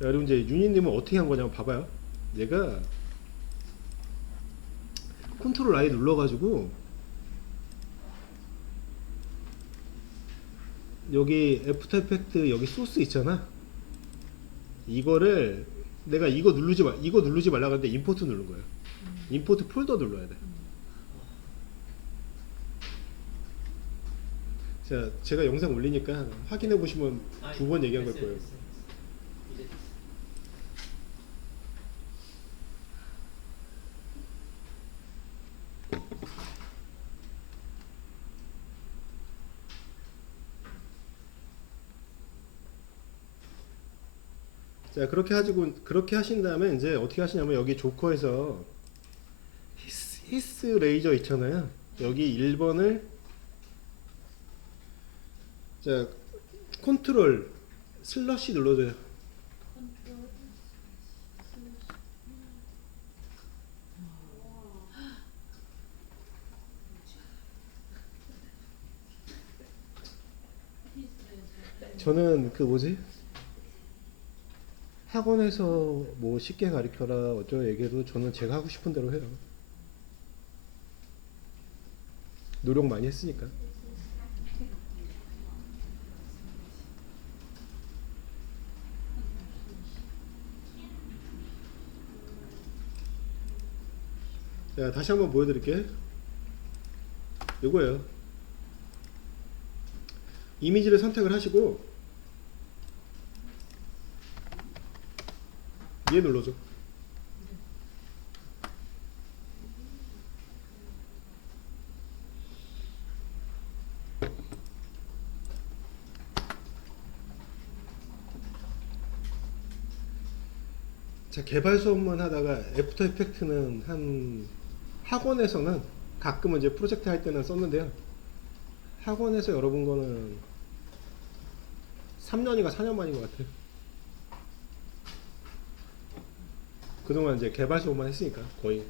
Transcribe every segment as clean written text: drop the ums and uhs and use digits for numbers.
여러분 이제 윤희님은 어떻게 한 거냐면 봐봐요. 얘가 컨트롤 I 눌러가지고 여기 애프터 이펙트 여기 소스 있잖아. 이거를 내가 이거 누르지 말라 그랬는데 임포트 누른 거예요. 임포트 폴더 눌러야 돼. 자, 제가 영상 올리니까 확인해 보시면 두 번 얘기한 걸 거예요. 이제 됐어. 자, 그렇게 하신 다음에 이제 어떻게 하시냐면 여기 조커에서 히스 레이저 있잖아요. 여기 1번을 자, 컨트롤 슬러시 눌러줘요. 저는 그 뭐지? 학원에서 뭐 쉽게 가르쳐라 어쩌고 얘기해도 저는 제가 하고 싶은 대로 해요. 노력 많이 했으니까. 자, 다시 한번 보여드릴게. 요거예요. 이미지를 선택을 하시고 얘 눌러줘. 자, 개발 수업만 하다가 애프터 이펙트는 한 학원에서는 가끔은 이제 프로젝트 할 때는 썼는데요. 학원에서 열어본 거는 3년인가 4년 만인 것 같아요. 그동안 이제 개발 수업만 했으니까 거의.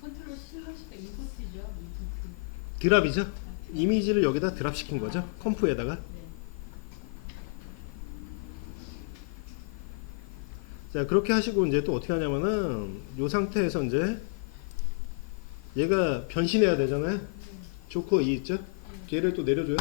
컨트롤 슬러시가 인포트죠. 인포트. 드랍이죠. 이미지를 여기다 드랍 시킨 거죠. 컴프에다가. 네. 자, 그렇게 하시고 이제 또 어떻게 하냐면은 이 상태에서 이제 얘가 변신해야 되잖아요. 조커 2 있죠. 얘를 또 내려줘요.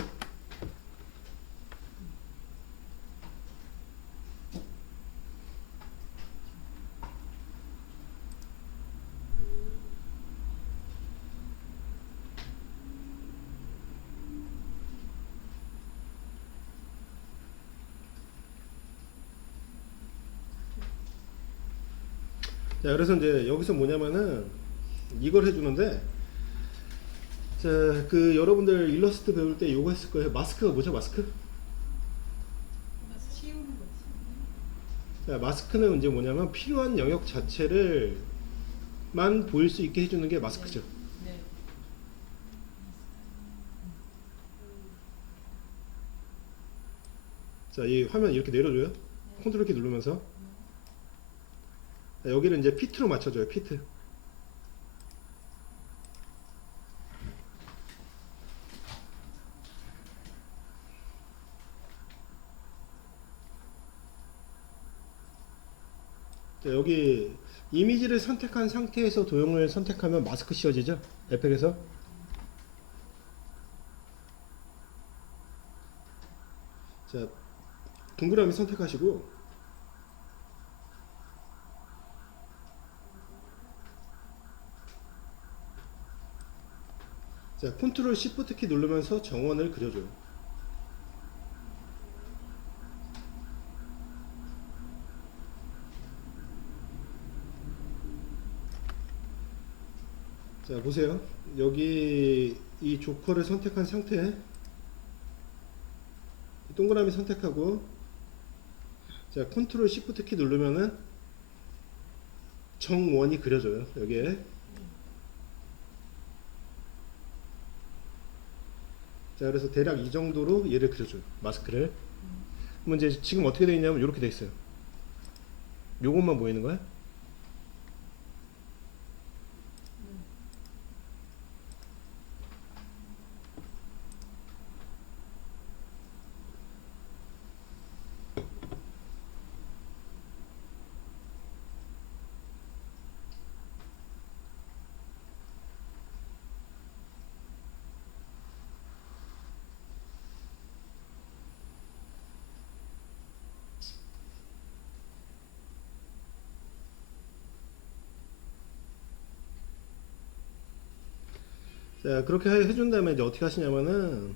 자, 그래서 이제 여기서 뭐냐면은 이걸 해주는데, 자, 그 여러분들 일러스트 배울 때 요거 했을 거예요. 마스크가 뭐죠? 마스크? 씌우는 거지. 자, 마스크는 이제 뭐냐면 필요한 영역 자체를 만 보일 수 있게 해주는 게 마스크죠. 네. 자, 이 화면 이렇게 내려줘요. 컨트롤 키 누르면서. 자, 여기를 이제 피트로 맞춰줘요. 피트. 자, 여기 이미지를 선택한 상태에서 도형을 선택하면 마스크 씌워지죠? 에펙에서. 자, 동그라미 선택하시고, 자, 컨트롤 시프트 키 누르면서 정원을 그려줘요. 자, 보세요. 여기 이 조커를 선택한 상태에 동그라미 선택하고, 자, 컨트롤 시프트 키 누르면은 정원이 그려져요. 여기에. 자, 그래서 대략 이 정도로 얘를 그려줘요. 마스크를. 그럼 이제 지금 어떻게 되어 있냐면 이렇게 되어 있어요. 요것만 보이는 거야. 자, 그렇게 해준 다음에 이제 어떻게 하시냐면은,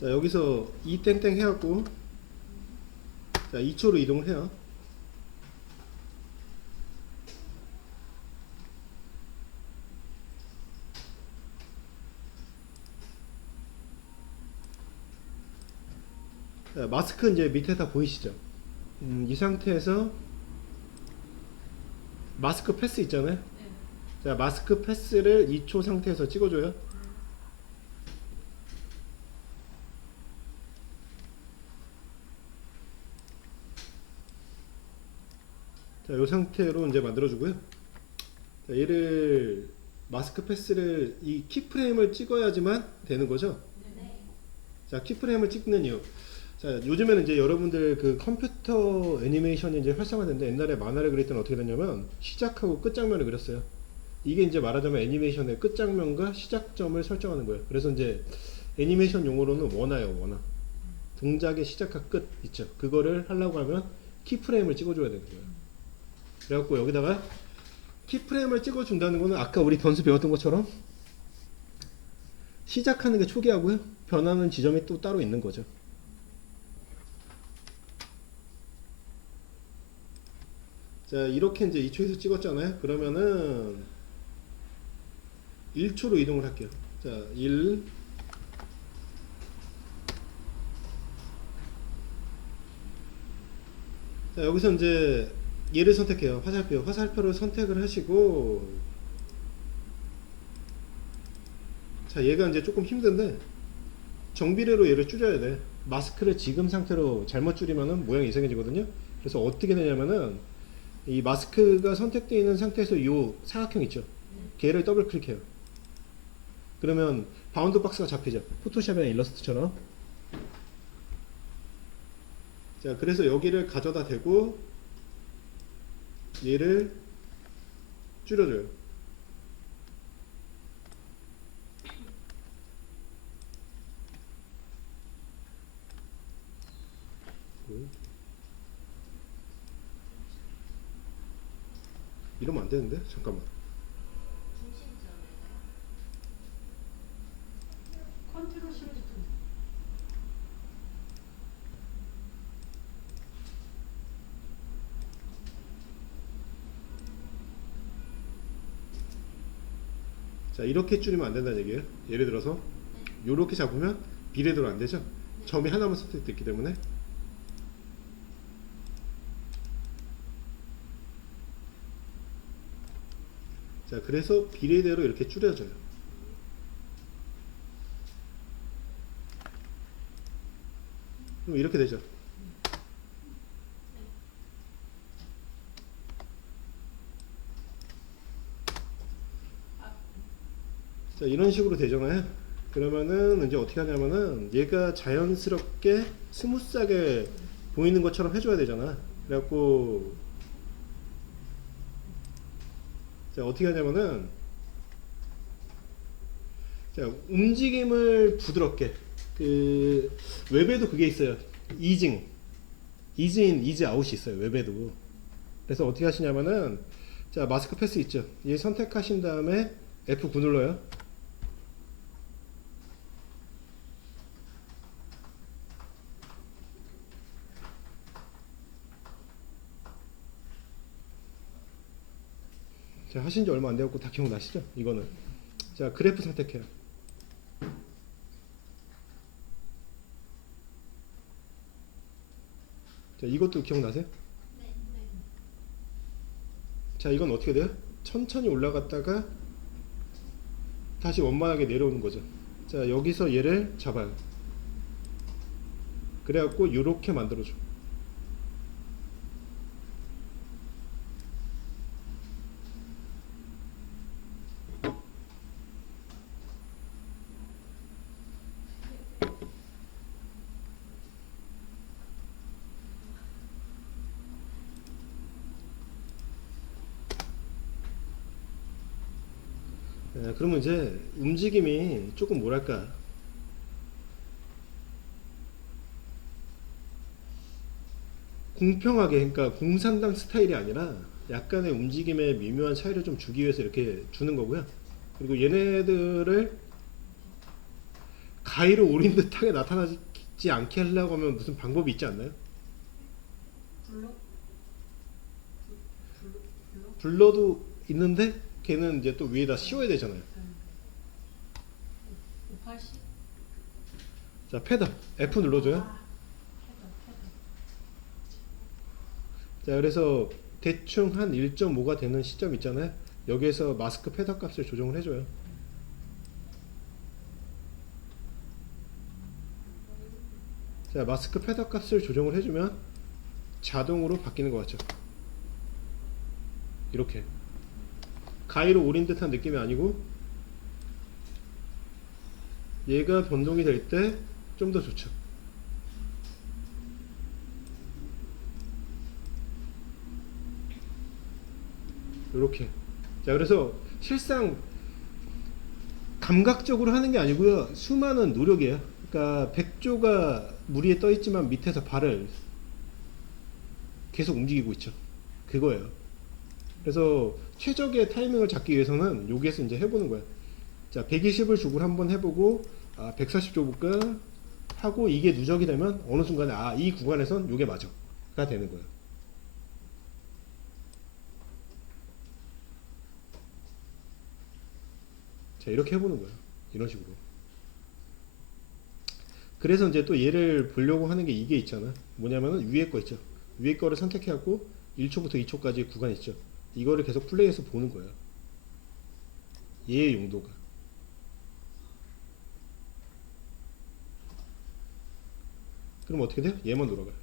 자, 여기서 이 땡땡 해갖고, 자, 2초로 이동을 해요. 자, 마스크 이제 밑에 다 보이시죠? 이 상태에서 마스크 패스 있잖아요. 네. 자, 마스크 패스를 2초 상태에서 찍어줘요. 자, 이 상태로 이제 만들어주고요. 자, 얘를 마스크 패스를 이 키프레임을 찍어야지만 되는 거죠. 네. 자, 키프레임을 찍는 이유. 자, 요즘에는 이제 여러분들 그 컴퓨터 애니메이션이 이제 활성화됐는데 옛날에 만화를 그릴 때는 어떻게 됐냐면 시작하고 끝장면을 그렸어요. 이게 이제 말하자면 애니메이션의 끝장면과 시작점을 설정하는 거예요. 그래서 이제 애니메이션 용어로는 원화예요, 원화. 동작의 시작과 끝 있죠. 그거를 하려고 하면 키프레임을 찍어줘야 되는 거예요. 그래갖고 여기다가 키프레임을 찍어준다는 거는 아까 우리 변수 배웠던 것처럼 시작하는 게 초기화고요. 변하는 지점이 또 따로 있는 거죠. 자, 이렇게 이제 2초에서 찍었잖아요. 그러면은 1초로 이동을 할게요. 자, 1. 자, 여기서 이제 얘를 선택해요. 화살표. 화살표를 선택을 하시고, 자, 얘가 이제 조금 힘든데 정비례로 얘를 줄여야 돼. 마스크를 지금 상태로 잘못 줄이면은 모양이 이상해지거든요. 그래서 어떻게 되냐면은 이 마스크가 선택되어 있는 상태에서 이 사각형 있죠. 걔를 더블 클릭해요. 그러면 바운드 박스가 잡히죠. 포토샵이나 일러스트처럼. 자, 그래서 여기를 가져다 대고 얘를 줄여줘요. 이러면 안 되는데? 잠깐만. 컨트롤 시프트. 자, 이렇게 줄이면 안 된다는 얘기예요. 예를 들어서 이렇게 잡으면 비례대로 안 되죠. 점이 하나만 선택됐기 때문에. 자, 그래서 비례대로 이렇게 줄여져요. 그럼 이렇게 되죠. 자, 이런 식으로 되잖아요. 그러면은 이제 어떻게 하냐면은 얘가 자연스럽게 스무스하게 보이는 것처럼 해줘야 되잖아. 그래갖고 자, 어떻게 하냐면은 자, 움직임을 부드럽게 그 웹에도 그게 있어요. 이징, 이즈인, 이즈아웃이 있어요. 웹에도. 그래서 어떻게 하시냐면은 자, 마스크 패스 있죠. 얘 선택하신 다음에 F9 눌러요. 자, 하신 지 얼마 안 되었고 다 기억나시죠? 이거는. 자, 그래프 선택해요. 자, 이것도 기억나세요? 네. 자, 이건 어떻게 돼요? 천천히 올라갔다가 다시 원만하게 내려오는 거죠. 자, 여기서 얘를 잡아요. 그래갖고 요렇게 만들어줘. 그러면 이제 움직임이 조금 뭐랄까 공평하게, 그러니까 공산당 스타일이 아니라 약간의 움직임의 미묘한 차이를 좀 주기 위해서 이렇게 주는 거고요. 그리고 얘네들을 가위로 오린 듯하게 나타나지 않게 하려고 하면 무슨 방법이 있지 않나요? 블록? 블러도 있는데 걔는 이제 또 위에다 씌워야 되잖아요. 580? 자, 패더 F 눌러줘요. 패더. 자, 그래서 대충 한 1.5가 되는 시점 있잖아요. 여기에서 마스크 패더 값을 조정을 해줘요. 자, 마스크 패더 값을 조정을 해주면 자동으로 바뀌는 것 같죠. 이렇게 가위로 오린 듯한 느낌이 아니고 얘가 변동이 될 때 좀 더 좋죠. 이렇게. 자, 그래서 실상 감각적으로 하는 게 아니고요, 수많은 노력이에요. 그러니까 백조가 물 위에 떠 있지만 밑에서 발을 계속 움직이고 있죠. 그거예요. 그래서 최적의 타이밍을 잡기 위해서는 여기에서 이제 해보는 거예요. 자, 120을 주고 한번 해보고 140 줘볼까 하고 이게 누적이 되면 어느 순간에 이 구간에선 이게 맞아가 되는 거예요. 자, 이렇게 해보는 거예요. 이런 식으로. 그래서 이제 또 얘를 보려고 하는 게 이게 있잖아. 뭐냐면은 위에 거 있죠. 위에 거를 선택해갖고 1초부터 2초까지 구간 있죠. 이거를 계속 플레이해서 보는 거예요. 얘의 용도가. 그럼 어떻게 돼요? 얘만 돌아가요.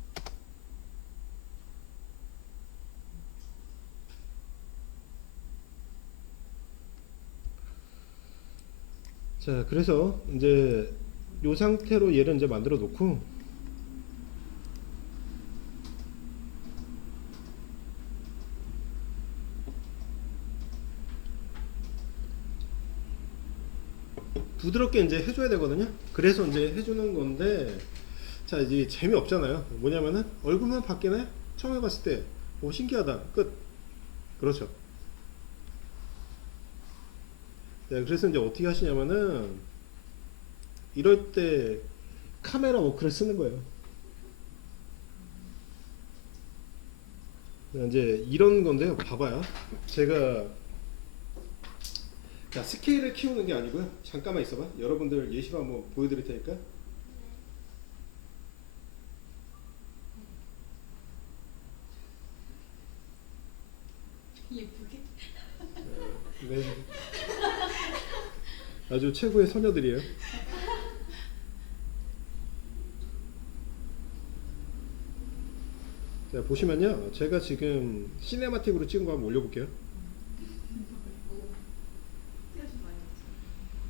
자, 그래서 이제 이 상태로 얘를 이제 만들어 놓고 부드럽게 이제 해줘야 되거든요. 그래서 이제 해주는 건데, 자, 이제 재미없잖아요. 뭐냐면은 얼굴만 바뀌네? 처음 해봤을 때 신기하다, 끝. 그렇죠. 네, 그래서 이제 어떻게 하시냐면은 이럴 때 카메라 워크를 쓰는 거예요. 이제 이런 건데요. 봐봐요. 제가 자, 스케일을 키우는 게 아니고요. 잠깐만 있어봐. 여러분들 예시로 한번 보여드릴 테니까. 예쁘게? 네. 아주 최고의 소녀들이에요. 자, 보시면요. 제가 지금 시네마틱으로 찍은 거 한번 올려볼게요.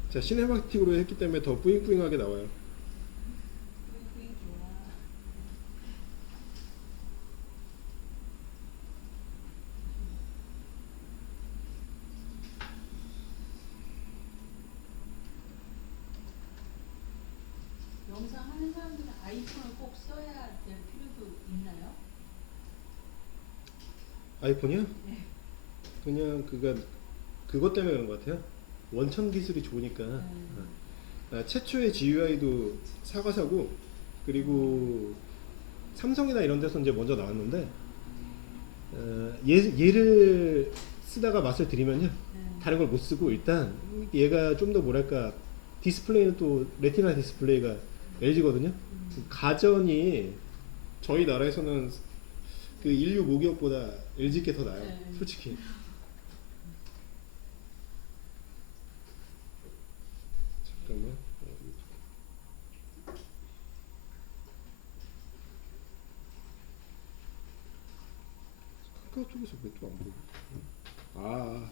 자, 시네마틱으로 했기 때문에 더 뿌잉뿌잉하게 나와요. 영상 하는 사람들은 아이폰을 꼭 써야 될 필요도 있나요? 아이폰이요? 네. 그냥 그것 때문에 그런 것 같아요. 원천 기술이 좋으니까. 최초의 GUI도 사과사고, 그리고 삼성이나 이런 데서 이제 먼저 나왔는데, 얘를 쓰다가 맛을 들이면요, 다른 걸 못 쓰고 일단 얘가 좀 더 뭐랄까, 디스플레이는 또 레티나 디스플레이가 LG거든요. 가전이 저희 나라에서는 그 인류 모기업보다 LG께 더 나아요. 네. 솔직히. 잠깐만. 카카오톡에서 왜 또 안 보여?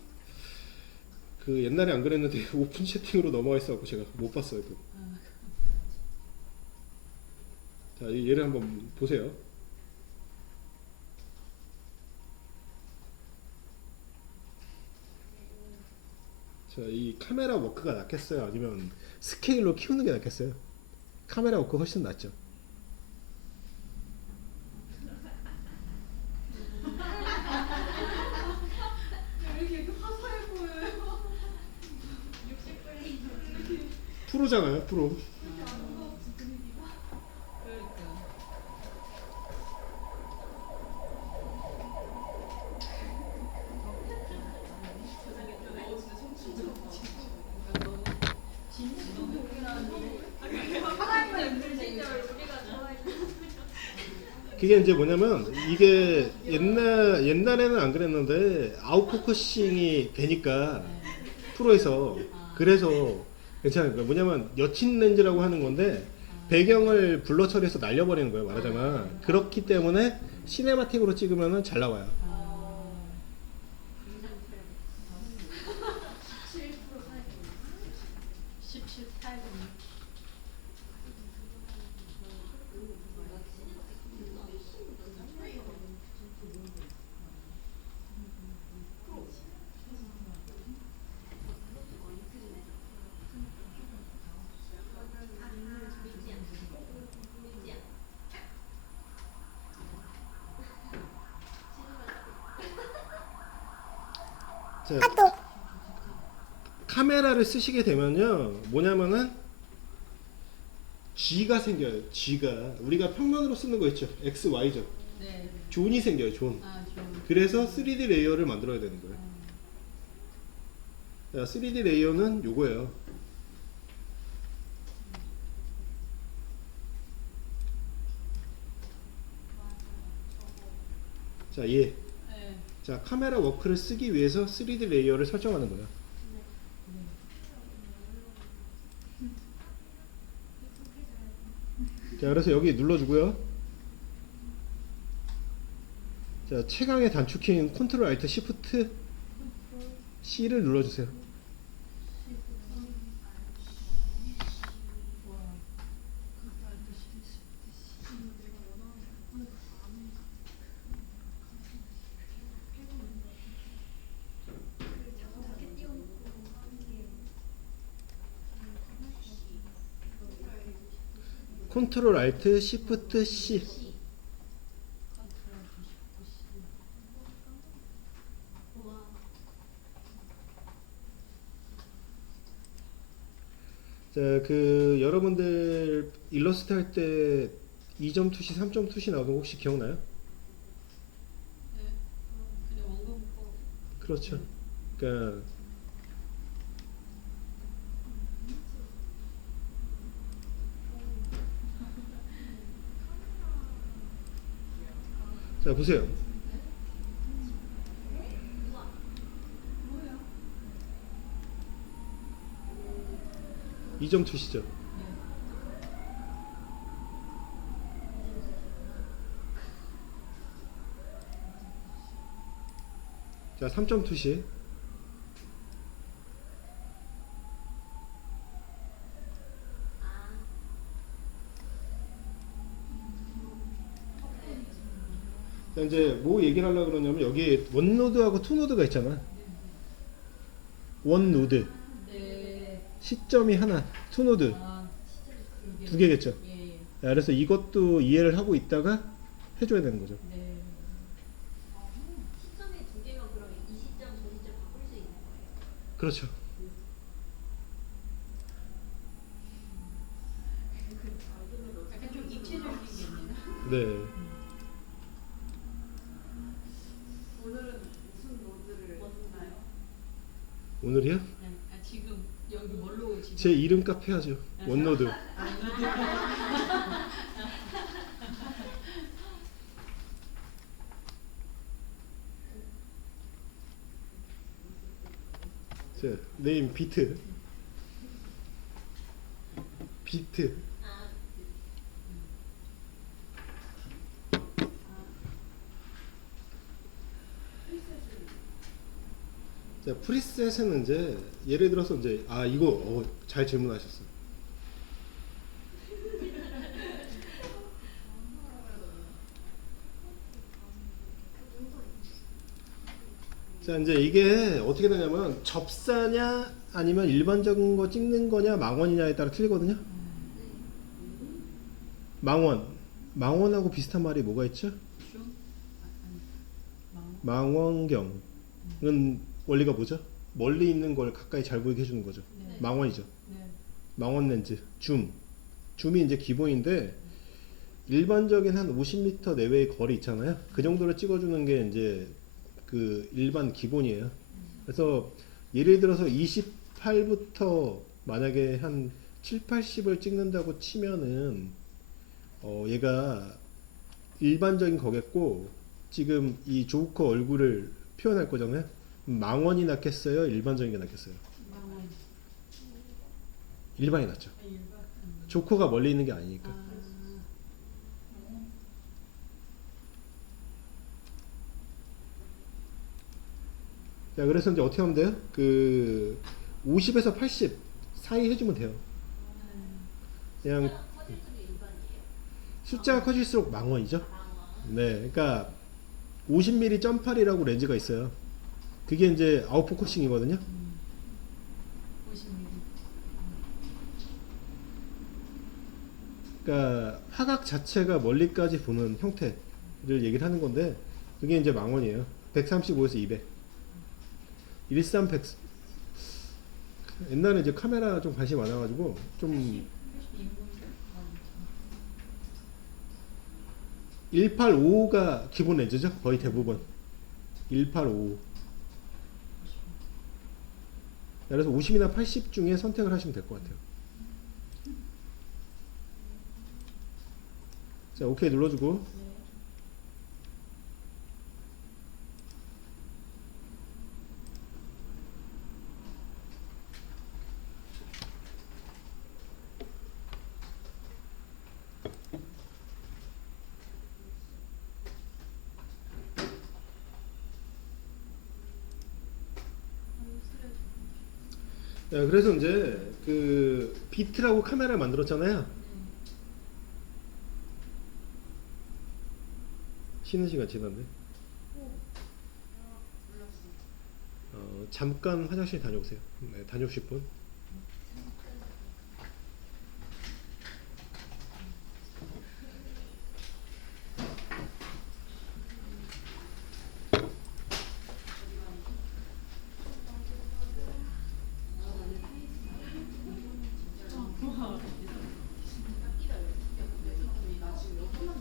그 옛날에 안 그랬는데 오픈 채팅으로 넘어가 있어갖고 제가 못 봤어요. 자, 얘를 한번 보세요. 자, 이 카메라 워크가 낫겠어요? 아니면 스케일로 키우는 게 낫겠어요? 카메라 워크 훨씬 낫죠. 왜 이렇게 화사해 보여요? 60분이 프로잖아요, 프로. 그러니까. 그게 이제 뭐냐면 이게 옛날에는 안 그랬는데 아웃포커싱이 되니까 프로에서 그래서 괜찮아요. 그러니까 뭐냐면 여친 렌즈라고 하는 건데 배경을 블러 처리해서 날려버리는 거예요. 말하자면 그렇기 때문에 시네마틱으로 찍으면은 잘 나와요. 17% 사야 되나? 17 타입은 자, 카메라를 쓰시게 되면요, 뭐냐면은 G가 생겨요. G가 우리가 평면으로 쓰는 거 있죠. X, Y죠. 네. 존이 생겨요. 존. 아, 좀. 그래서 3D 레이어를 만들어야 되는 거예요. 자, 3D 레이어는 요거예요. 자, 얘. 네. 자, 카메라 워크를 쓰기 위해서 3D 레이어를 설정하는 거예요. 자, 그래서 여기 눌러주고요. 자, 최강의 단축키인 컨트롤 알트 시프트 C를 눌러주세요. 컨트롤 알트 시프트 C. 자, 그 여러분들 일러스트 할 때 2점 투시, 3점 투시 나오는 거 혹시 기억나요? 네. 근데 원금 거 그렇죠. 그러니까 자, 보세요. 뭐야? 2점 투시죠. 자, 3점 투시. 자, 이제 뭐 얘기를 하려고 그러냐면 여기 원 노드하고 투 노드가 있잖아. 원 노드. 네. 시점이 하나, 투 노드 아, 이게- 두 개겠죠. 예. 자, 그래서 이것도 이해를 하고 있다가 해줘야 되는 거죠. 네. 시점이 두 개면 그럼 이 시점 저 시점 바꿀 수 있는 거예요? 그렇죠. 약간 좀 입체적이겠네요. 네. 오늘은 무슨 노드를 쓰나요? 오늘이요? 네. 아, 지금 여기 뭘로 지금? 제 이름값 해야죠. 원 노드. 자, 네임 비트. 비트. 자, 프리셋은 이제 예를 들어서 이제 이거 잘 질문하셨어. 자 이제 이게 어떻게 되냐면 접사냐 아니면 일반적인 거 찍는 거냐 망원이냐에 따라 틀리거든요. 망원하고 비슷한 말이 뭐가 있죠? 중? 아니, 망원경은 원리가 뭐죠? 멀리 있는 걸 가까이 잘 보이게 해주는 거죠. 네. 망원이죠. 네. 망원 렌즈, 줌이 이제 기본인데 일반적인 한 50m 내외의 거리 있잖아요. 그 정도를 찍어주는 게 이제 그 일반 기본이에요. 그래서 예를 들어서 28부터 만약에 한 7, 80을 찍는다고 치면은 얘가 일반적인 거겠고 지금 이 조커 얼굴을 표현할 거잖아요. 망원이 낫겠어요? 일반적인 게 낫겠어요? 망원. 일반이 낫죠. 아, 일반. 조커가 멀리 있는 게 아니니까. 아, 자, 그래서 이제 어떻게 하면 돼요? 그 50에서 80 사이 해주면 돼요. 그냥 커질수록 일반이에요. 숫자가 커질수록 망원이죠. 망원. 네, 그러니까 50mm 점팔이라고 렌즈가 있어요. 그게 이제 아웃포커싱이거든요. 50mm. 그러니까 화각 자체가 멀리까지 보는 형태를 얘기를 하는 건데 그게 이제 망원이에요. 135에서 200. 13, 100. 옛날에 이제 카메라 좀 관심이 많아가지고 좀 185가 기본 렌즈죠. 거의 대부분 185. 그래서 50이나 80 중에 선택을 하시면 될 것 같아요. 자, 오케이 눌러주고. 자, 그래서 이제 그 비트라고 카메라를 만들었잖아요. 쉬는 시간 지났네. 잠깐 화장실 다녀오세요. 네, 다녀오실 분.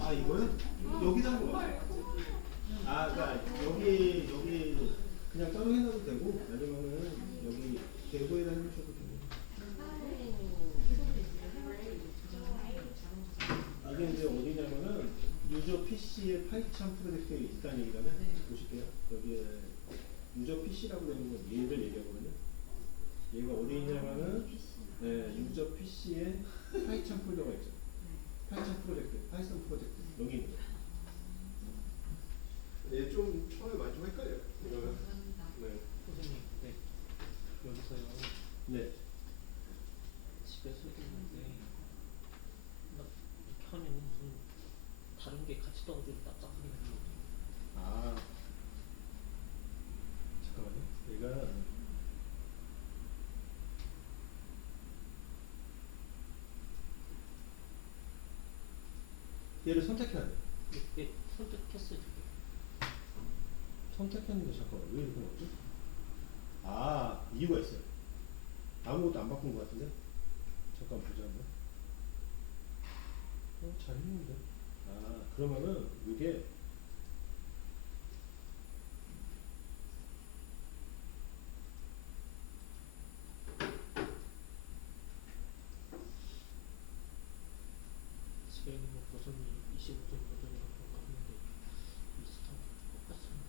아 이거요? 여기다 한거 맞아요. 아 그러니까 여기 그냥 따로 해놔도 되고 아니면은 여기 대구에다 해놓으셔도 되고. 이게 이제 어디냐면은 유저 PC에 파이썬 프로젝트에 있다는 얘기잖아요. 보실게요. 여기에 유저 PC라고 되는 건 얘를 얘기하거든요. 얘가 어디 있냐면은 네, 유저 PC에 파이썬 폴더가 있죠. 파이썬 프로젝트 여기 있는 거예요. 얘좀 처음에 많이 좀 헷갈려요. 이거는. 네. 선생님, 네. 여기서요. 네. 집에서 했는데 막 이렇게 하면 무슨 다른 게 같이 떠가지고 납작하게 되는 거죠. 아 잠깐만요. 얘가 얘를 선택해야 돼. 예, 선택했어요 지금. 선택했는데 잠깐만 왜 이렇게 나오지? 아 이유가 있어요. 아무것도 안 바꾼 것 같은데? 잠깐 보자 한번. 잘 했는데. 아 그러면은 이게 집에 있는 뭐 버전이 25점 버전이라 그런가 했는데 비슷하고 똑같습니다.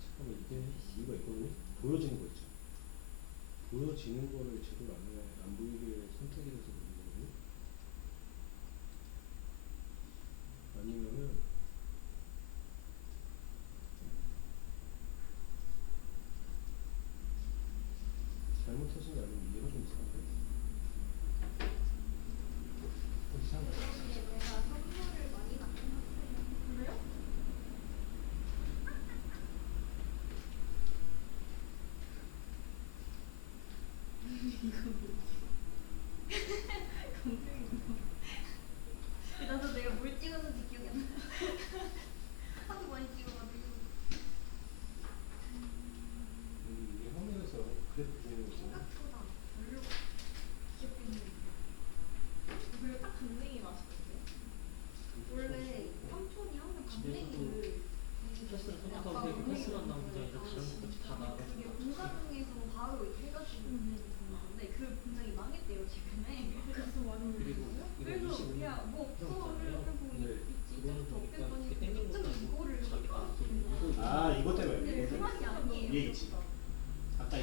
잠깐만 이게 이유가 있거든요. 보여지는 거 있죠. 보여지는 거를 제대로 안 보이게 선택이 돼서 그런 거거든요. 아니면은 잘못하신 게 아니면 이해가 좀 이상한데? 이상하다. 내가 선물을 많이 받는 학생이에요. 그래요?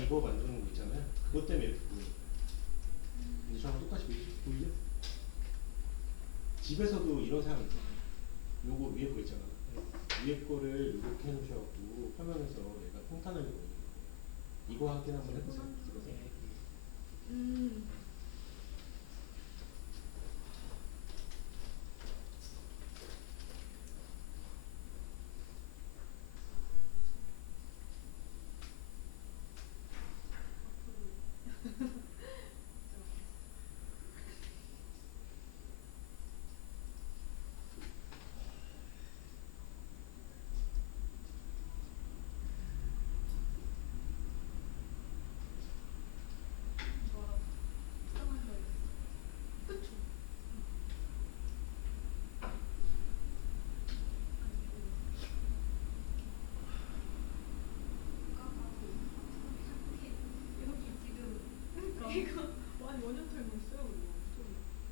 이거 만드는 거 있잖아요. 그것 때문에 이렇게 보이는 거예요. 근데 저랑 똑같이 보이죠? 집에서도 이런 사람 있어요. 요거 위에 거 있잖아. 위에 거를 이렇게 해놓으셔갖고 화면에서 얘가 평탄하게 보이는 거예요. 이거 확인 한번 해보세요. 집에서.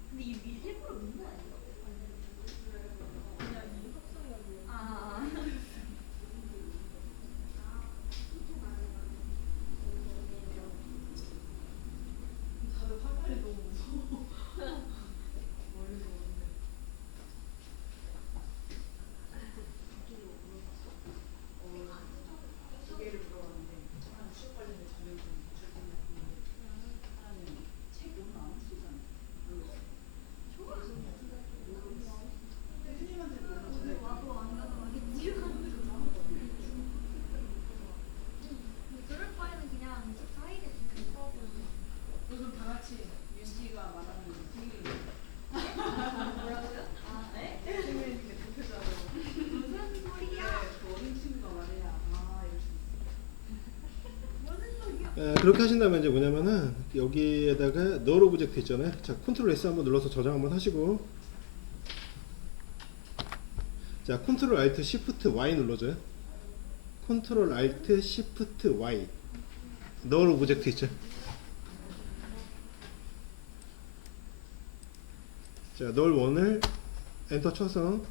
근데 이 일부러 넣는 거 아니에요? 아. 다들 화면이 너무 무서워. 머리가 오는데. 기계를 물어봤는데 수업 관련된 자료 좀 주셨는데 하나는 책 너무 안 쓰잖아요. 교수님한테 물어봤는데 와도 안 가져가겠지. 그럴 바에는 그냥 24일에 요즘 다 같이 윤지가 말하는 생일이 뭐라고요? 아, 네? 생일이 대표자로 무슨 소리야? 그 어린 친구가 말해야 이럴 수 있어. 무슨 소리야? 그렇게 하신다면 이제 뭐냐면은 여기에다가 null 오브젝트 있잖아요. 자, 컨트롤 S 한번 눌러서 저장 한번 하시고, 자, 컨트롤 알트 시프트 Y 눌러줘요. 컨트롤 알트 시프트 Y. null 오브젝트 있죠. 자, null 1을 엔터 쳐서,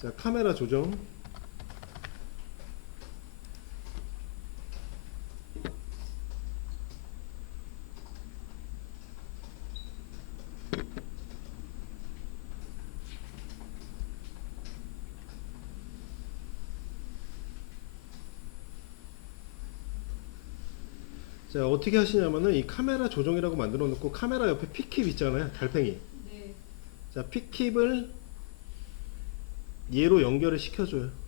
자, 카메라 조정. 자, 어떻게 하시냐면은 이 카메라 조정이라고 만들어 놓고 카메라 옆에 피킵 있잖아요. 달팽이. 네. 자, 피킵을 얘로 연결을 시켜줘요.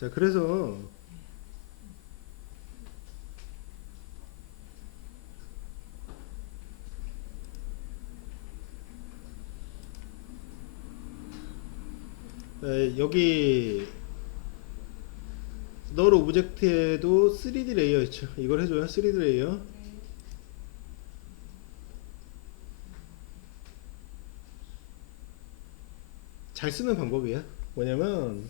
자, 그래서 여기 null 오브젝트에도 3D 레이어 있죠. 이걸 해줘요. 3D 레이어. 잘 쓰는 방법이야. 뭐냐면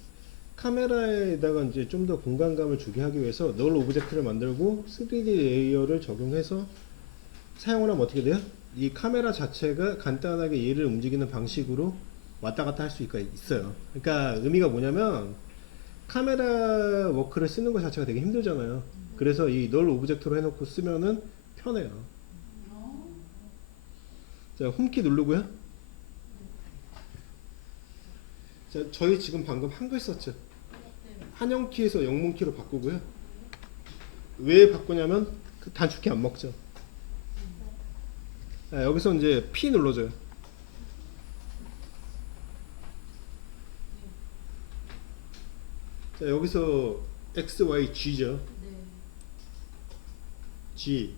카메라에다가 이제 좀 더 공간감을 주게 하기 위해서 null 오브젝트를 만들고 3D 레이어를 적용해서 사용을 하면 어떻게 돼요? 이 카메라 자체가 간단하게 얘를 움직이는 방식으로 왔다 갔다 할 수 있어요. 그러니까 의미가 뭐냐면 카메라 워크를 쓰는 것 자체가 되게 힘들잖아요. 그래서 이 null 오브젝트로 해놓고 쓰면은 편해요. 자, 홈키 누르고요. 자, 저희 지금 방금 한글 썼죠. 한영키에서 영문키로 바꾸고요. 왜 바꾸냐면 그 단축키 안 먹죠. 자, 여기서 이제 P 눌러줘요. 자, 여기서 X, Y, G죠. 네. G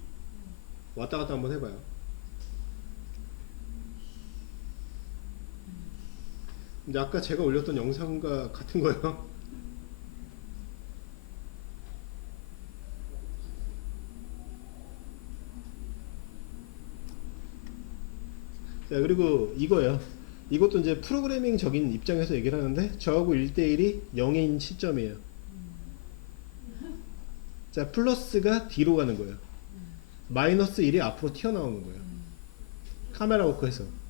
왔다 갔다 한번 해봐요. 이제 아까 제가 올렸던 영상과 같은 거예요. 자, 그리고 이거예요. 이것도 이제 프로그래밍적인 입장에서 얘기를 하는데 저하고 1대1이 0인 시점이에요. 자, 플러스가 뒤로 가는 거예요. 마이너스 1이 앞으로 튀어나오는 거예요. 카메라 워크에서.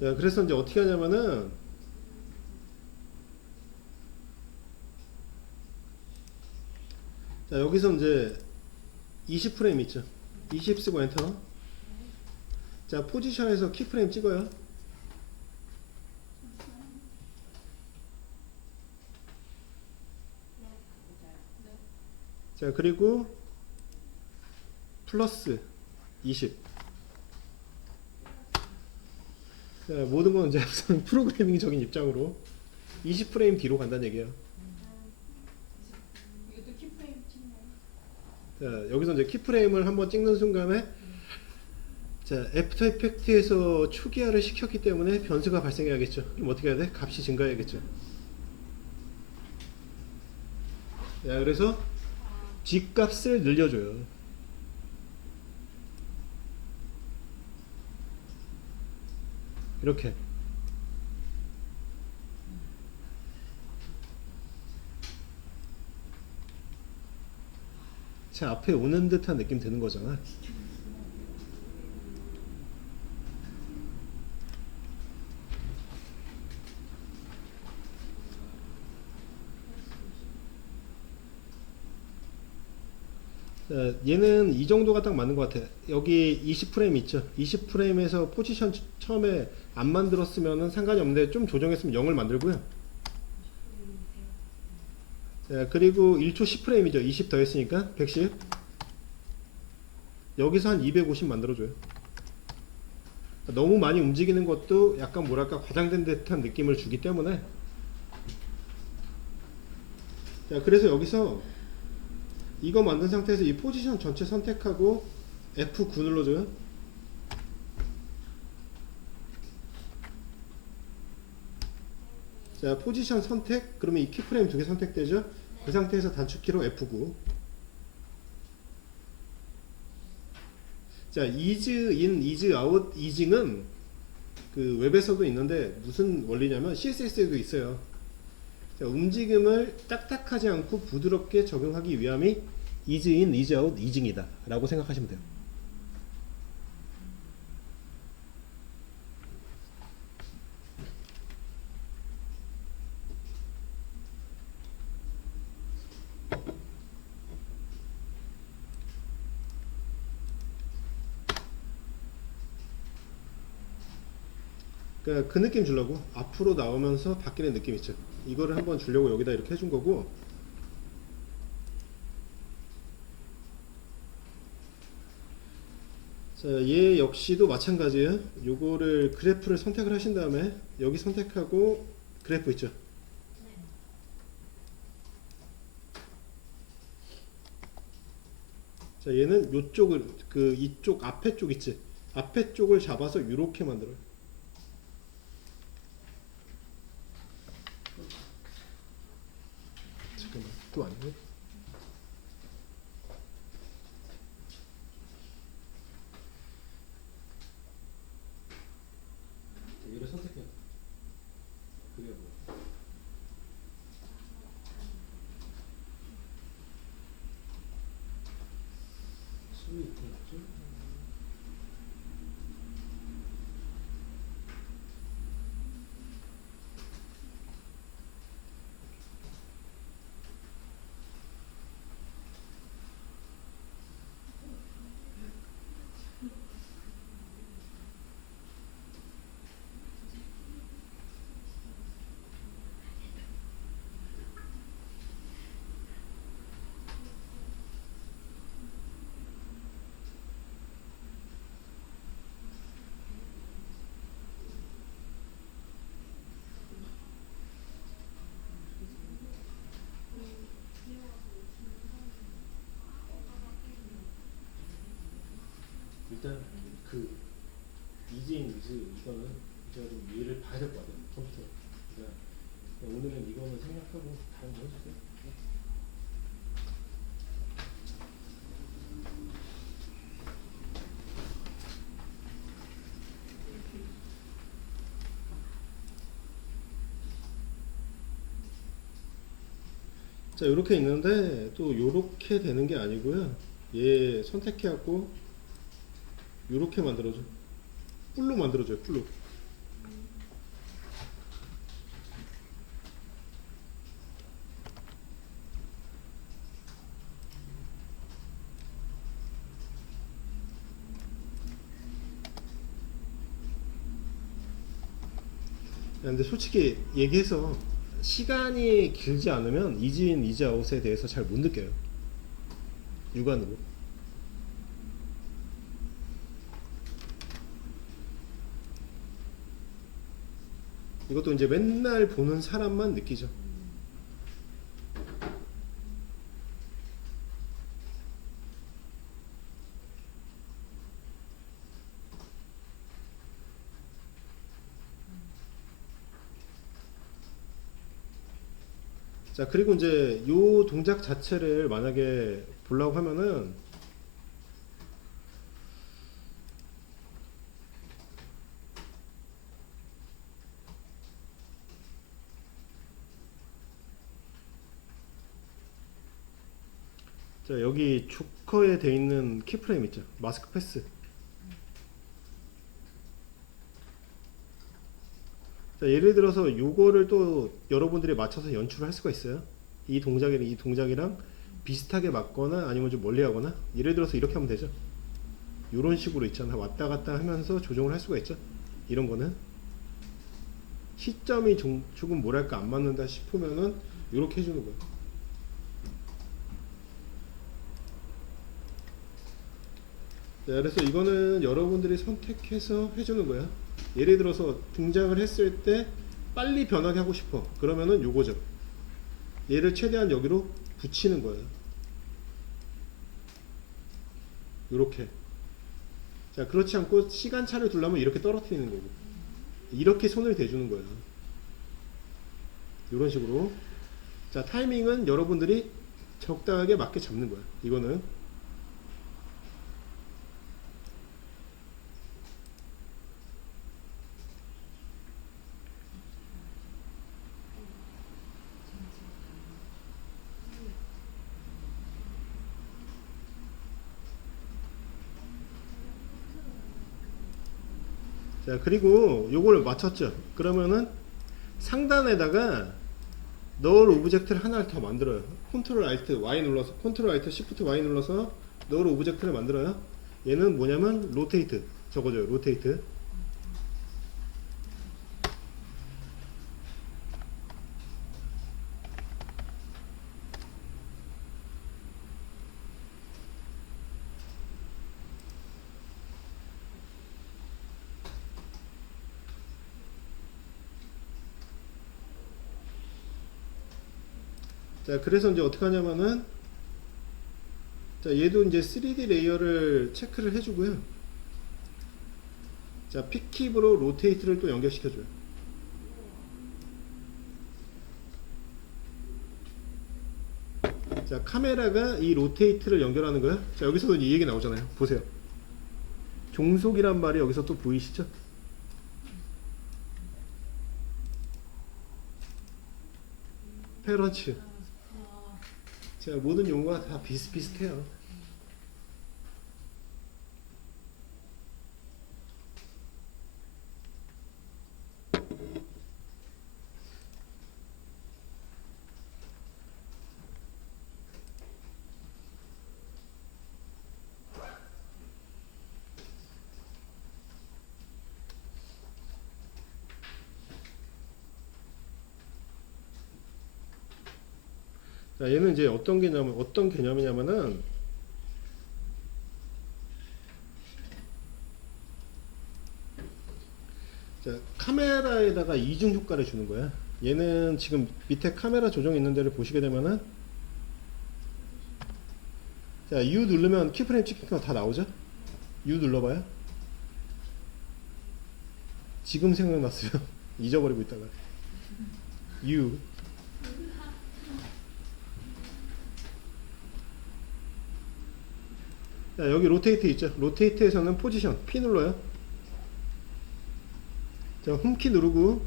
자, 그래서 이제 어떻게 하냐면은 자, 여기서 이제 20프레임 있죠. 20 쓰고 엔터. 자, 포지션에서 키프레임 찍어요. 자, 그리고 플러스 20. 자, 모든 건 이제 항상 프로그래밍적인 입장으로 20프레임 뒤로 간다는 얘기예요. 이것도 키프레임 찍나요? 자, 여기서 이제 키프레임을 한번 찍는 순간에 자, 애프터 이펙트에서 초기화를 시켰기 때문에 변수가 발생해야겠죠. 그럼 어떻게 해야 돼? 값이 증가해야겠죠. 자, 그래서 G값을 늘려줘요. 이렇게. 자, 앞에 오는 듯한 느낌 드는 거잖아. 자, 얘는 이 정도가 딱 맞는 것 같아. 여기 20프레임 있죠. 20프레임에서 포지션 처음에 안 만들었으면 상관이 없는데 좀 조정했으면 0을 만들고요. 자, 그리고 1초 10프레임이죠. 20 더했으니까 110. 여기서 한 250 만들어줘요. 너무 많이 움직이는 것도 약간 뭐랄까 과장된 듯한 느낌을 주기 때문에. 자, 그래서 여기서 이거 만든 상태에서 이 포지션 전체 선택하고 F9 눌러줘요. 자, 포지션 선택, 그러면 이 키프레임 두 개 선택되죠? 그 상태에서 단축키로 F9. 자, ease in, ease out, easing은 그 웹에서도 있는데 무슨 원리냐면 CSS에도 있어요. 자, 움직임을 딱딱하지 않고 부드럽게 적용하기 위함이 ease in, ease out, easing이다 라고 생각하시면 돼요. 그러니까 그 느낌 주려고 앞으로 나오면서 바뀌는 느낌 있죠. 이거를 한번 주려고 여기다 이렇게 해준 거고. 자, 얘 역시도 마찬가지예요. 요거를 그래프를 선택을 하신 다음에 여기 선택하고 그래프 있죠. 자, 얘는 요쪽을 그 이쪽 앞에 쪽 있지. 앞에 쪽을 잡아서 이렇게 만들어요. 잠깐만, 또 아니네. 얘를 선택해요. 그게 뭐야? 숨이 있겠죠? 이거는 제가 좀 이해를 봐야 될 것 같아요. 컴퓨터. 그러니까 오늘은 이거는 생략하고 다른 거 해주세요. 자, 이렇게 있는데 또 이렇게 되는 게 아니고요. 얘 선택해갖고 이렇게 만들어줘. 뿔로 만들어줘요. 뿔로. 근데 솔직히 얘기해서 시간이 길지 않으면 이지인 이지아웃에 대해서 잘 못 느껴요. 육안으로. 이것도 이제 맨날 보는 사람만 느끼죠. 자, 그리고 이제 요 동작 자체를 만약에 보려고 하면은 자, 여기 조커에 돼 있는 키프레임 있죠. 마스크 패스. 자, 예를 들어서 요거를 또 여러분들이 맞춰서 연출을 할 수가 있어요. 이 동작이랑 비슷하게 맞거나 아니면 좀 멀리 하거나. 예를 들어서 이렇게 하면 되죠. 요런 식으로 있잖아. 왔다 갔다 하면서 조정을 할 수가 있죠. 이런 거는 시점이 조금 뭐랄까 안 맞는다 싶으면은 이렇게 해주는 거예요. 네, 그래서 이거는 여러분들이 선택해서 해주는 거야. 예를 들어서 등장을 했을 때 빨리 변하게 하고 싶어. 그러면은 요거죠. 얘를 최대한 여기로 붙이는 거예요. 요렇게. 자, 그렇지 않고 시간차를 두려면 이렇게 떨어뜨리는 거고. 이렇게 손을 대주는 거예요. 요런 식으로. 자, 타이밍은 여러분들이 적당하게 맞게 잡는 거야. 이거는. 자, 그리고 요걸 맞췄죠. 그러면은 상단에다가 넣을 오브젝트를 하나를 더 만들어요. 컨트롤 알트 Y 눌러서 컨트롤 알트 시프트 Y 눌러서 넣을 오브젝트를 만들어요. 얘는 뭐냐면 로테이트. 저거죠. 로테이트. 자, 그래서 이제 어떻게 하냐면은 자, 얘도 이제 3D 레이어를 체크를 해주고요. 자, 픽킵으로 로테이트를 또 연결시켜줘요. 자, 카메라가 이 로테이트를 연결하는 거야. 자, 여기서도 이 얘기 나오잖아요. 보세요. 종속이란 말이 여기서 또 보이시죠? 페런츠. 자, 모든 용어가 다 비슷비슷해요. 자, 얘는 이제 어떤 개념이냐면은 자, 카메라에다가 이중 효과를 주는 거야. 얘는 지금 밑에 카메라 조정 있는 데를 보시게 되면은 자, U 누르면 키프레임 찍힌 거 다 나오죠? U 눌러봐요. 지금 생각났어요. 잊어버리고 있다가. U. 자, 여기 로테이트 있죠. 로테이트에서는 포지션 P 눌러요. 자, 홈키 누르고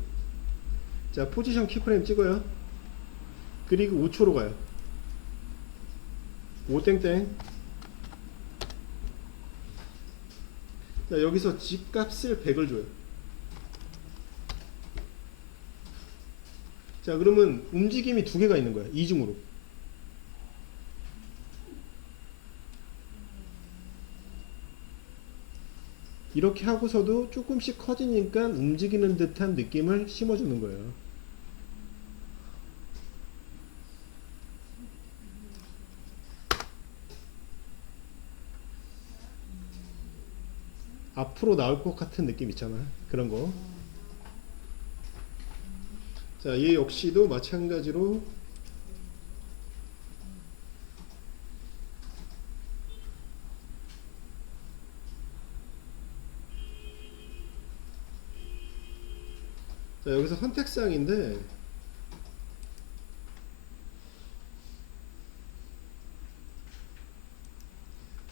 자, 포지션 키프레임 찍어요. 그리고 5초로 가요. 5땡땡. 자, 여기서 집값을 100을 줘요. 자, 그러면 움직임이 두 개가 있는 거야. 이중으로. 이렇게 하고서도 조금씩 커지니까 움직이는 듯한 느낌을 심어주는 거예요. 앞으로 나올 것 같은 느낌 있잖아. 그런 거. 자, 얘 역시도 마찬가지로 자, 여기서 선택사항인데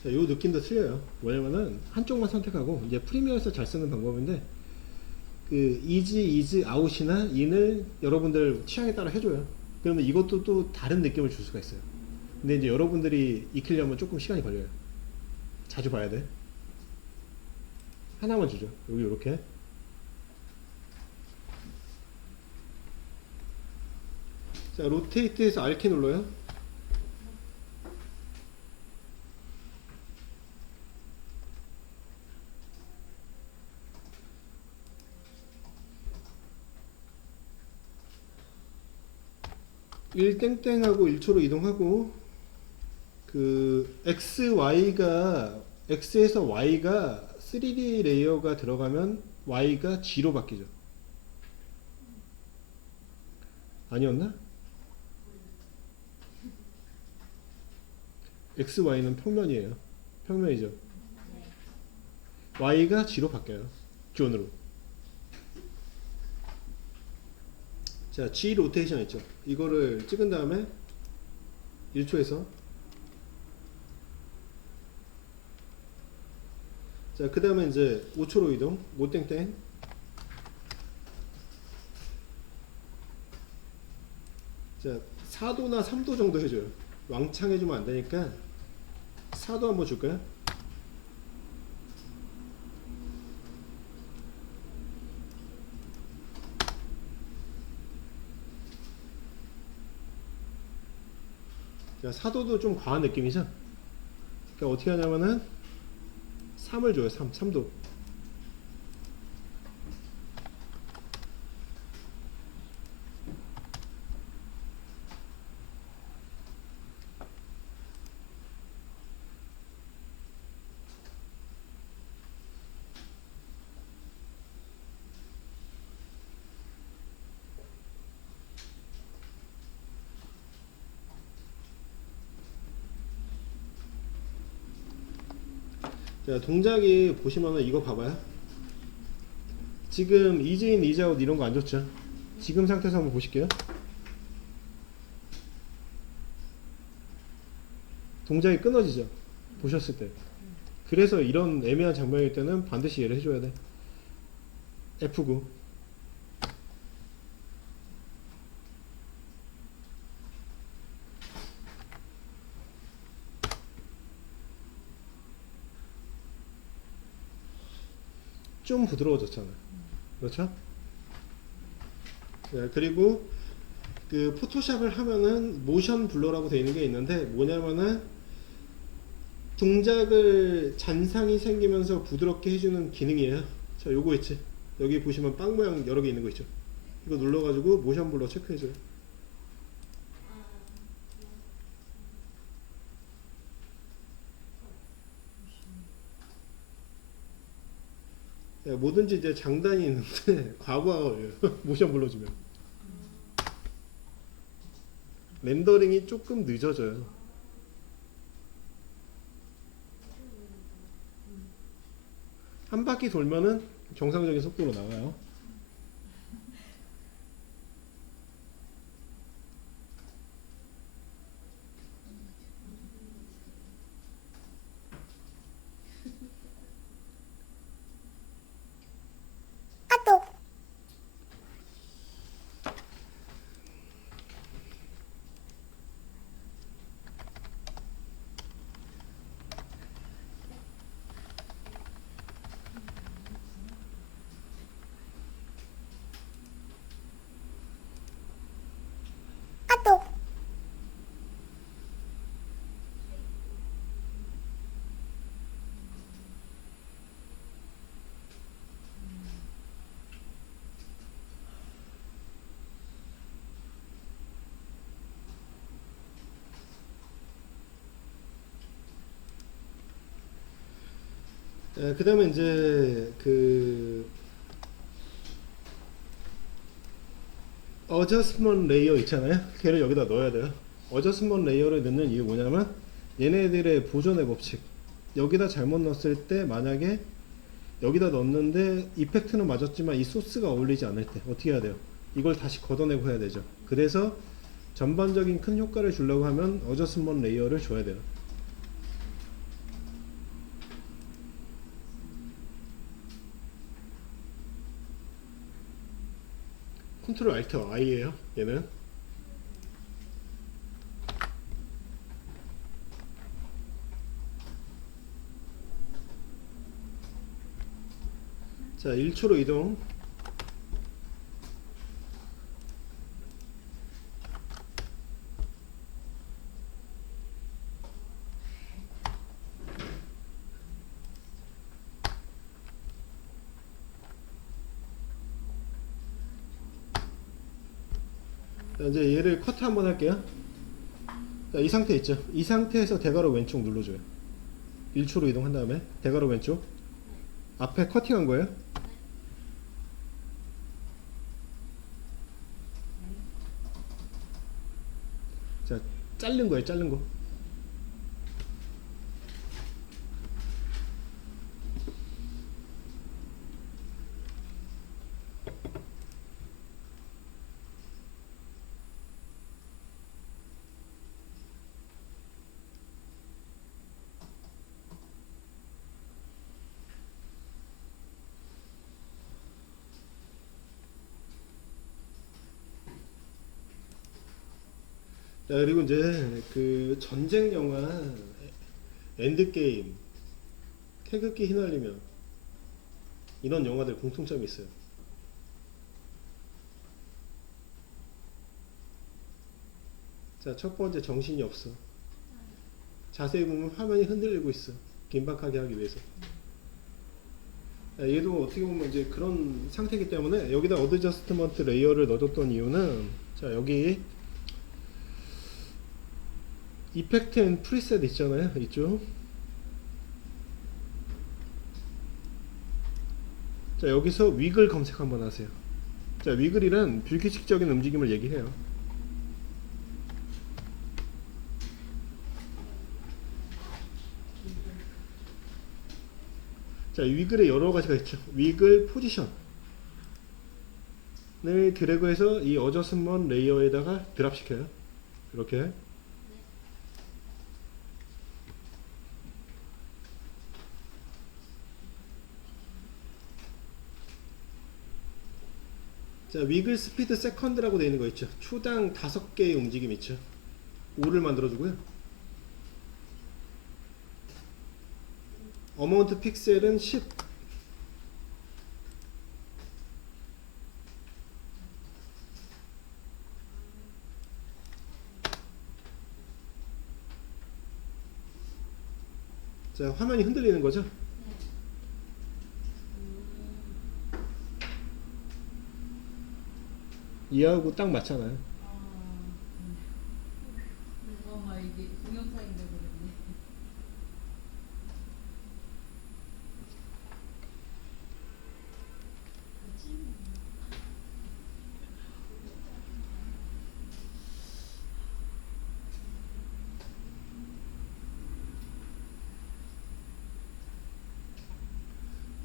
자, 요 느낌도 틀려요. 뭐냐면은 한쪽만 선택하고 이제 프리미어에서 잘 쓰는 방법인데 그 이즈 아웃이나 인을 여러분들 취향에 따라 해줘요. 그러면 이것도 또 다른 느낌을 줄 수가 있어요. 근데 이제 여러분들이 익히려면 조금 시간이 걸려요. 자주 봐야 돼. 하나만 주죠. 여기 이렇게. 자, 로테이트에서 R키 눌러요. 일 땡땡하고 1초로 이동하고 그 X에서 Y가 3D 레이어가 들어가면 Y가 G로 바뀌죠. 아니었나? X, Y는 평면이에요. 평면이죠. Y가 G로 바뀌어요. 존으로. 자, G 로테이션 있죠. 이거를 찍은 다음에 1초에서 자, 그 다음에 이제 5초로 이동. 5땡땡. 자, 4도나 3도 정도 해줘요. 왕창 해주면 안 되니까 4도 한번 줄까요? 자, 4도도 좀 과한 느낌이죠? 그러니까 어떻게 하냐면은 3을 줘요. 3도. 자, 동작이 보시면은 이거 봐봐요. 지금 이즈인, 이즈아웃 이런 거 안 좋죠? 지금 상태에서 한번 보실게요. 동작이 끊어지죠? 보셨을 때. 그래서 이런 애매한 장면일 때는 반드시 얘를 해줘야 돼. F9. 좀 부드러워졌잖아요. 그렇죠? 자, 그리고 그 포토샵을 하면은 모션 블러라고 되어 있는 게 있는데 뭐냐면은 동작을 잔상이 생기면서 부드럽게 해주는 기능이에요. 자, 요거 있지? 여기 보시면 빵 모양 여러 개 있는 거 있죠? 이거 눌러가지고 모션 블러 체크해줘요. 야, 뭐든지 이제 장단이 있는데 과부하가 걸려요. 모션 불러주면 렌더링이 조금 늦어져요. 한 바퀴 돌면은 정상적인 속도로 나와요. 그 다음에 이제 그 어저스먼트 레이어 있잖아요. 걔를 여기다 넣어야 돼요. 어저스먼트 레이어를 넣는 이유 뭐냐면 얘네들의 보존의 법칙. 여기다 잘못 넣었을 때 만약에 여기다 넣었는데 이펙트는 맞았지만 이 소스가 어울리지 않을 때 어떻게 해야 돼요? 이걸 다시 걷어내고 해야 되죠. 그래서 전반적인 큰 효과를 주려고 하면 어저스먼트 레이어를 줘야 돼요. 컨트롤 알트 I예요. 얘는. 자, 1초로 이동. 자, 이제 얘를 커트 한번 할게요. 자, 이 상태 있죠? 이 상태에서 대괄호 왼쪽 눌러줘요. 1초로 이동한 다음에 대괄호 왼쪽. 앞에 커팅한 거예요. 자, 자른 거예요, 자른 거. 자, 그리고 이제 그 전쟁 영화 엔드게임, 태극기 휘날리며 이런 영화들 공통점이 있어요. 자, 첫 번째 정신이 없어. 자세히 보면 화면이 흔들리고 있어. 긴박하게 하기 위해서. 자, 얘도 어떻게 보면 이제 그런 상태이기 때문에 여기다 어드저스트먼트 레이어를 넣어줬던 이유는 자, 여기 이펙트 앤 프리셋 있잖아요. 이쪽. 자, 여기서 위글 검색 한번 하세요. 자, 위글이란 불규칙적인 움직임을 얘기해요. 자, 위글에 여러 가지가 있죠. 위글 포지션을 드래그해서 이 어저스먼트 레이어에다가 드랍시켜요. 이렇게. 자, 위글 스피드 세컨드라고 되어 있는 거 있죠. 초당 5개의 움직임 있죠. 5를 만들어주고요. 어마운트 픽셀은 10. 자, 화면이 흔들리는 거죠. 이해하고 딱 맞잖아요. 막 이게 동영상인데 그랬네.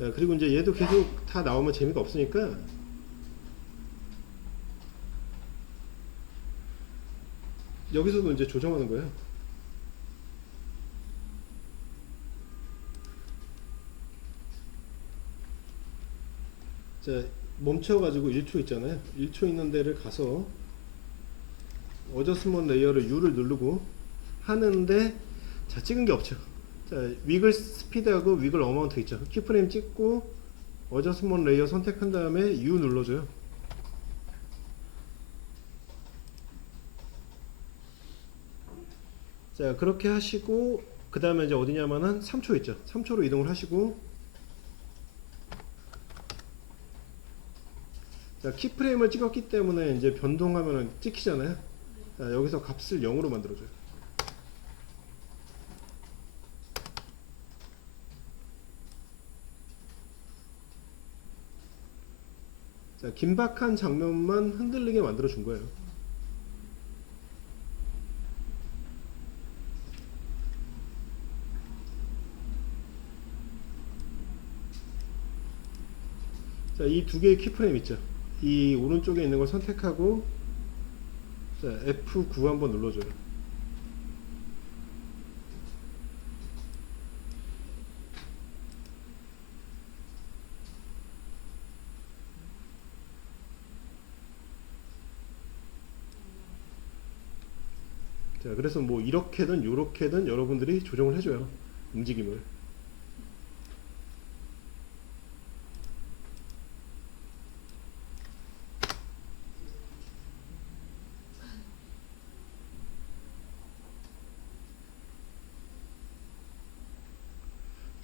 자, 그리고 이제 얘도 계속 다 나오면 재미가 없으니까 여기서도 이제 조정하는 거예요. 자, 멈춰가지고 1초 있잖아요. 1초 있는 데를 가서 어저스먼트 레이어를 U를 누르고 하는데, 자, 찍은 게 없죠. 자, 위글 스피드하고 위글 어마운트 있죠. 키프레임 찍고 어저스먼트 레이어 선택한 다음에 U 눌러줘요. 자, 그렇게 하시고 그 다음에 이제 어디냐면은 3초 있죠. 3초로 이동을 하시고, 자, 키프레임을 찍었기 때문에 이제 변동하면은 찍히잖아요. 자, 여기서 값을 0으로 만들어줘요. 자, 긴박한 장면만 흔들리게 만들어 준 거예요. 자, 이 두 개의 키프레임 있죠. 이 오른쪽에 있는 걸 선택하고, 자, F9 한번 눌러줘요. 자, 그래서 뭐 이렇게든 요렇게든 여러분들이 조정을 해줘요. 움직임을.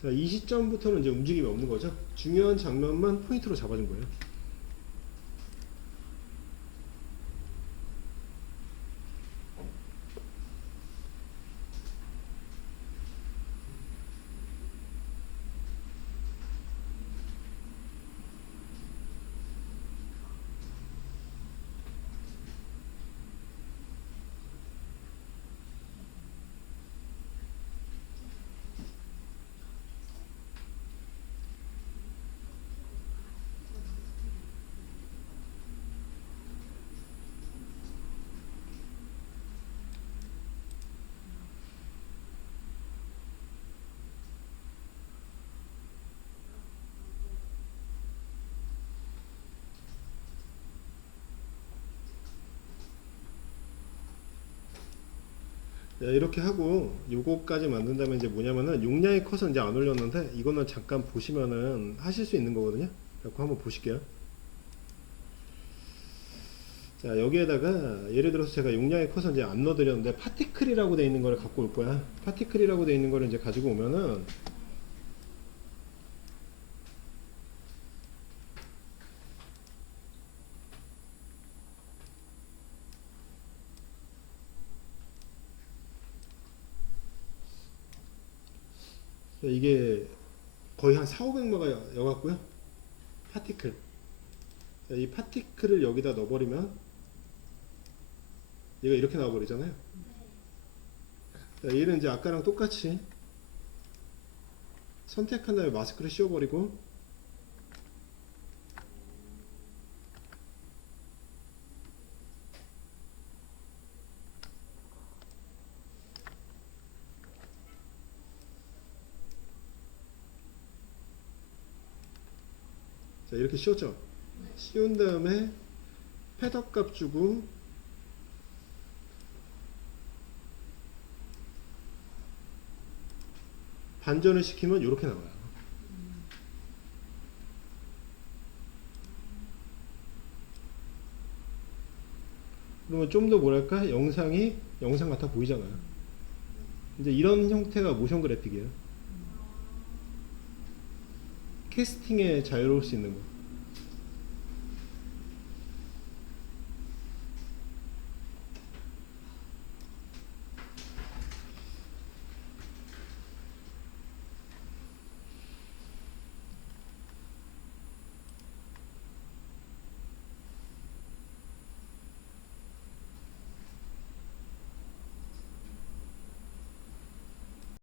자, 이 시점부터는 이제 움직임이 없는 거죠. 중요한 장면만 포인트로 잡아준 거예요. 자, 이렇게 하고 요거까지 만든다면 이제 뭐냐면은 용량의 컷은 이제 안 올렸는데 이거는 잠깐 보시면은 하실 수 있는 거거든요. 그래서 한번 보실게요. 자, 여기에다가 예를 들어서 제가 용량의 컷은 이제 안 넣어드렸는데 파티클이라고 되어 있는 거를 갖고 올 거야. 파티클이라고 되어 있는 거를 이제 가지고 오면은, 자, 이게 거의 한 4,500마가 여갖고요. 파티클. 자, 이 파티클을 여기다 넣어버리면 얘가 이렇게 나와버리잖아요. 자, 얘는 이제 아까랑 똑같이 선택한 다음에 마스크를 씌워버리고, 자, 이렇게 씌웠죠. 씌운 다음에 패더 값 주고, 반전을 시키면 이렇게 나와요. 그러면 좀 더 뭐랄까, 영상이 영상 같아 보이잖아요. 이제 이런 형태가 모션 그래픽이에요. 캐스팅에 자유로울 수 있는 거.